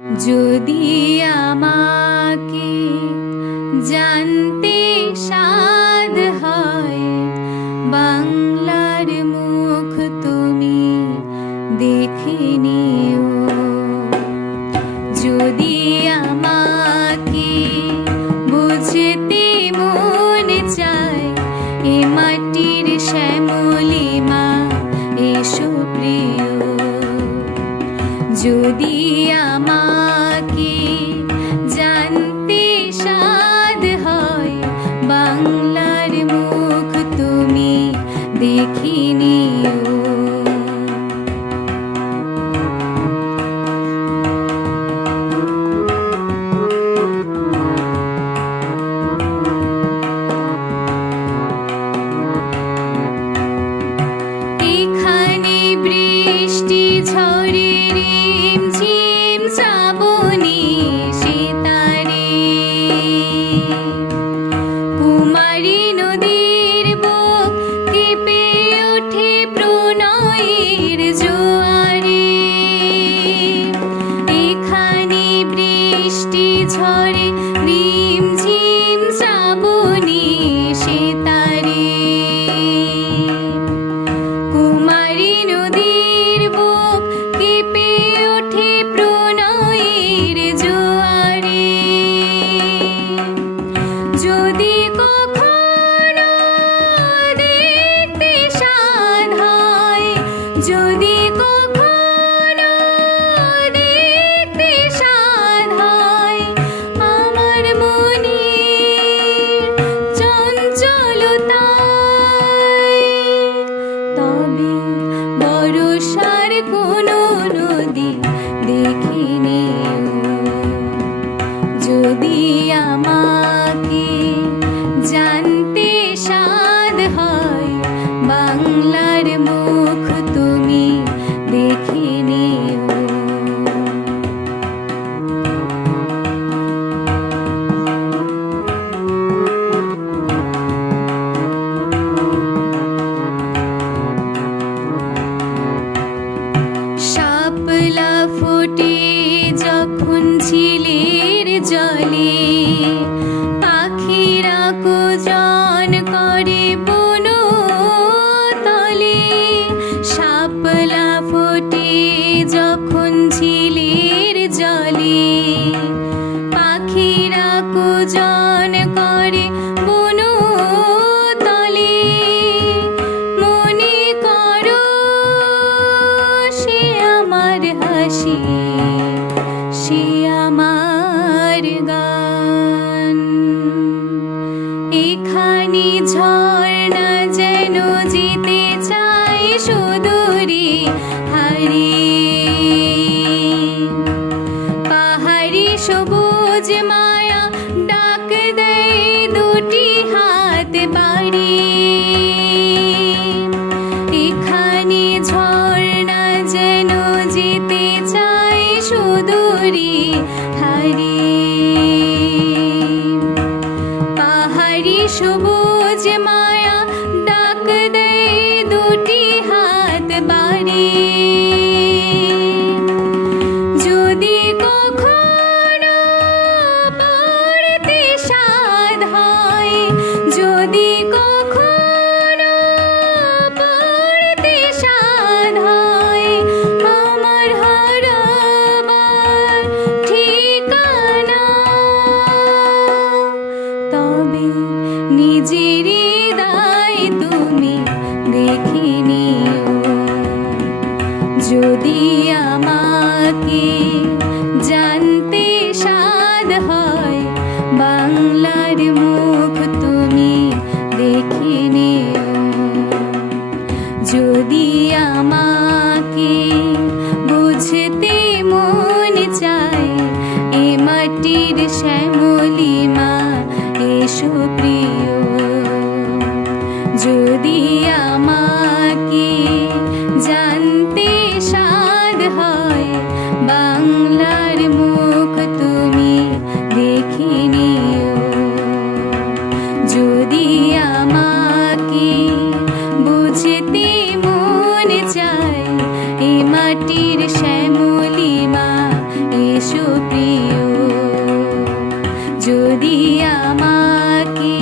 যদি আমাকে জানতে সাধ হয়, বাংলার মুখ তুমি দেখে নিও। যদি আমাকে বুঝতে মন চায়, এ মাটির শ্যামলিমা এসো প্রিয়। যদি আমাকে জানতে সাধ হয়, বাংলার মুখ তুমি দেখে নিও। এখানে বৃষ্টি ঝরে রিমঝিম শ্রাবণী সিতারে, কুমারী নদীর বুক কেঁপে ওঠে প্রণয়ের জোয়ারে। এখানে বৃষ্টি ঝরে রিমঝিম শ্রাবণী সিতারে, কুমারী নদীর বুক কেঁপে ওঠে প্রণয়ের জোয়ারে। যদি কখনো দেখতে সাধ হয়, যদি কখনো দেখতে সাধ হয়, আমার মনের চঞ্চলতায়, তবে বর্ষার কোনো নদী দেখে নিও। যদি আমাকে জানতে সাধ হয়, বাংলার মুখ তুমি দেখে নিও। শাপলা ফোটে যখন ঝিলের জলে, পাখিরা কোজন করে বনতলে। শাপলা ফোটে যখন ঝিলের জলে, পাখিরা কোজন করে বনতলে। মনে করো সে আমার হাসি, সে আমার গান। এখানে ঝর্ণা যেন যেতে চায় সুদূরে হারে, পাহাড়ি সবুজ মায়া ডাক দেয় দুটি হাত বাড়ি। এখানে ঝর্ণা যেন যেতে চায় সুদূরে হারে, পাহাড়ি সবুজ মায়া ডাক দেয় দুটি হাত বাড়ি। যদি কখনো পড়তে সাধ হয়, যদি কখনো পড়তে সাধ হয়, আমার হারাবার ঠিকানা, তবে নিজের হৃদয় তুমি দেখে নিও। যদি আমাকে জানতে সাধ হয়, বাংলার মুখ তুমি দেখে নিও। যদি আমাকে বুঝতে মন চায়, এ মাটির শ্যামলিমা এসো প্রিয়। যদি আমাকে জানতে সাধ হয়, বাংলার মুখ তুমি দেখে নিও। যদি আমাকে বুঝতে মন চায়, এ মাটির শ্যামলিমা এসো প্রিয় যদি আমাকে